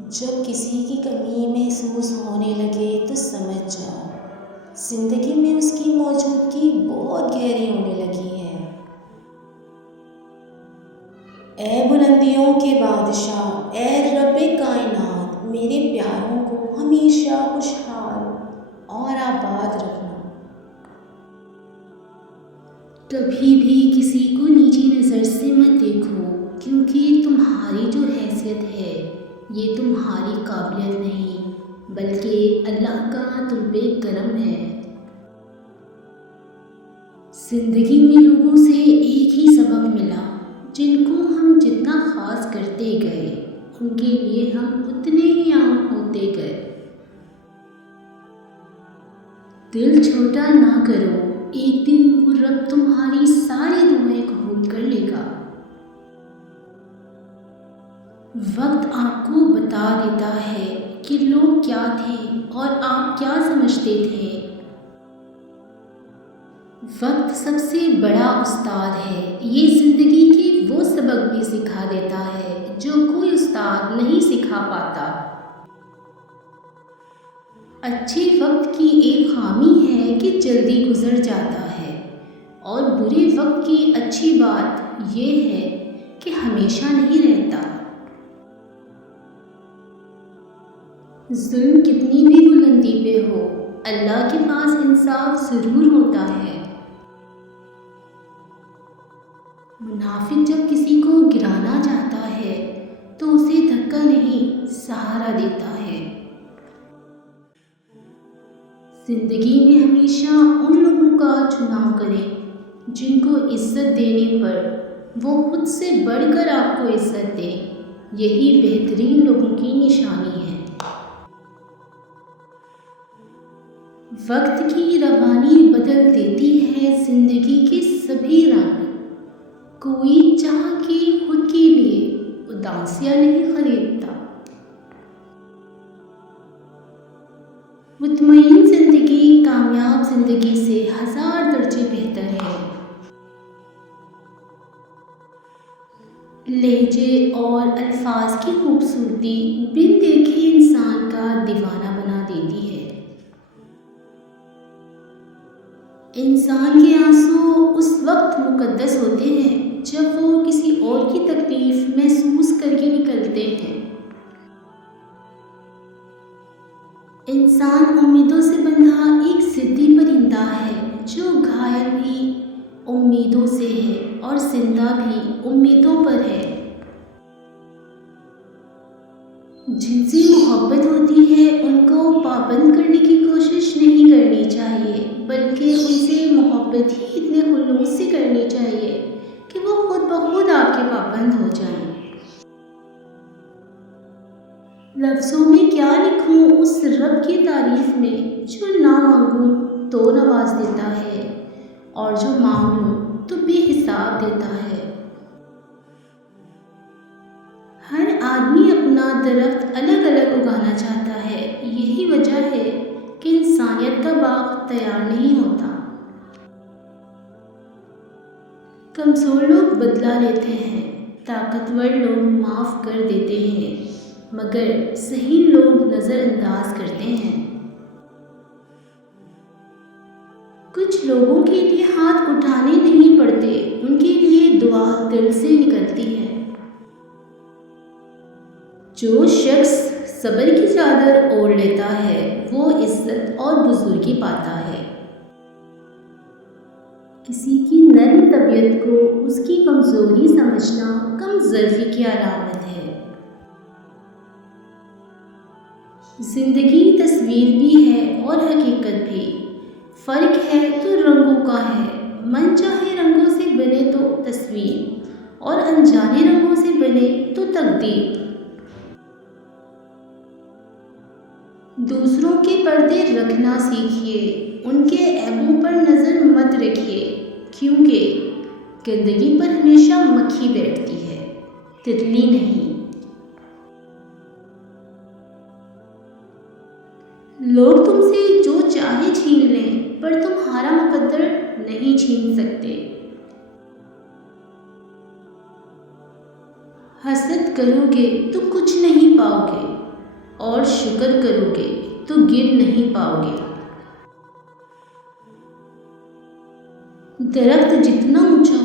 جب کسی کی کمی محسوس ہونے لگے تو سمجھ جاؤ زندگی میں اس کی موجودگی بہت گہری ہونے لگی ہے۔ اے بلندیوں کے بادشاہ، اے رب کائنات، میرے پیاروں کو ہمیشہ خوشحال اور آباد رکھنا۔ کبھی بھی کسی کو نیچی نظر سے مت دیکھو، کیونکہ تمہاری جو حیثیت ہے یہ تمہاری قابلیت نہیں بلکہ اللہ کا تم پہ کرم ہے۔ زندگی میں لوگوں سے ایک ہی سبق ملا، جن کو ہم جتنا خاص کرتے گئے ان کے لیے ہم اتنے ہی عام ہوتے گئے۔ دل چھوٹا نہ کرو، ایک دن وہ رب تمہاری ساری دعائیں قبول کر لے گا۔ وقت آپ کو بتا دیتا ہے کہ لوگ کیا تھے اور آپ کیا سمجھتے تھے۔ وقت سب سے بڑا استاد ہے، یہ زندگی کے وہ سبق بھی سکھا دیتا ہے جو کوئی استاد نہیں سکھا پاتا۔ اچھے وقت کی ایک خامی ہے کہ جلدی گزر جاتا ہے، اور برے وقت کی اچھی بات یہ ہے کہ ہمیشہ نہیں رہتا۔ ظلم کتنی بھی بلندی پہ ہو، اللہ کے پاس انصاف ضرور ہوتا ہے۔ منافق جب کسی کو گرانا چاہتا ہے تو اسے دھکا نہیں سہارا دیتا ہے۔ زندگی میں ہمیشہ ان لوگوں کا چناؤ کریں جن کو عزت دینے پر وہ خود سے بڑھ کر آپ کو عزت دیں، یہی بہترین لوگوں کی نشانی ہے۔ وقت کی روانی بدل دیتی ہے زندگی کے سبھی رنگ، کوئی چاہ کے خود کے لیے اداسیاں نہیں خریدتا۔ مطمئن زندگی کامیاب زندگی سے 1000 درجے بہتر ہے۔ لہجے اور الفاظ کی خوبصورتی بن دیکھے انسان کا دیوانہ بنا دیتی ہے۔ انسان کے آنسو اس وقت مقدس ہوتے ہیں جب وہ کسی اور کی تکلیف محسوس کر کے نکلتے ہیں۔ انسان امیدوں سے بندھا ایک ضدی پرندہ ہے جو گھائل بھی امیدوں سے ہے اور زندہ بھی امیدوں پر ہے۔ جن سے محبت ہوتی ہے ان کو پابند کرنے کی کوشش نہیں کرنی چاہیے، بلکہ ان سے محبت ہی اتنے خلوص سے کرنی چاہیے کہ وہ خود بخود آپ کے پابند ہو جائیں۔ لفظوں میں کیا لکھوں اس رب کی تعریف میں جو نہ مانگوں تو نواز دیتا ہے اور جو مانگ لوں تو بے حساب دیتا ہے۔ ہر آدمی اپنا درخت الگ الگ اگانا چاہتا ہے، یہی وجہ ہے کہ انسانیت کا باغ تیار نہیں ہوتا۔ کمزور لوگ بدلہ لیتے ہیں، طاقتور لوگ معاف کر دیتے ہیں، مگر صحیح لوگ نظر انداز کرتے ہیں۔ کچھ لوگوں کے لیے ہاتھ اٹھانے نہیں پڑتے، ان کے لیے دعا دل سے نکلتی ہے۔ جو شخص صبر کی چادر اوڑھ لیتا ہے وہ عزت اور بزرگی پاتا ہے۔ کسی کی نرم طبیعت کو اس کی کمزوری سمجھنا کم ظرفی کی علامت ہے۔ زندگی تصویر بھی ہے اور حقیقت بھی، فرق ہے تو رنگوں کا ہے۔ من چاہے رنگوں سے بنے تو تصویر، اور انجانے رنگوں سے بنے تو تقدیر۔ دوسروں کے پردے رکھنا سیکھیے، ان کے عیبوں پر نظر مت رکھیے، کیونکہ گندگی پر ہمیشہ مکھی بیٹھتی ہے، تتلی نہیں۔ لوگ تم سے جو چاہے چھین لیں پر تمہارا مقدر نہیں چھین سکتے۔ حسد کرو گے تو کچھ نہیں پاؤ گے، اور شکر کرو گے تو گر نہیں پاؤ گے۔ درخت جتنا اونچا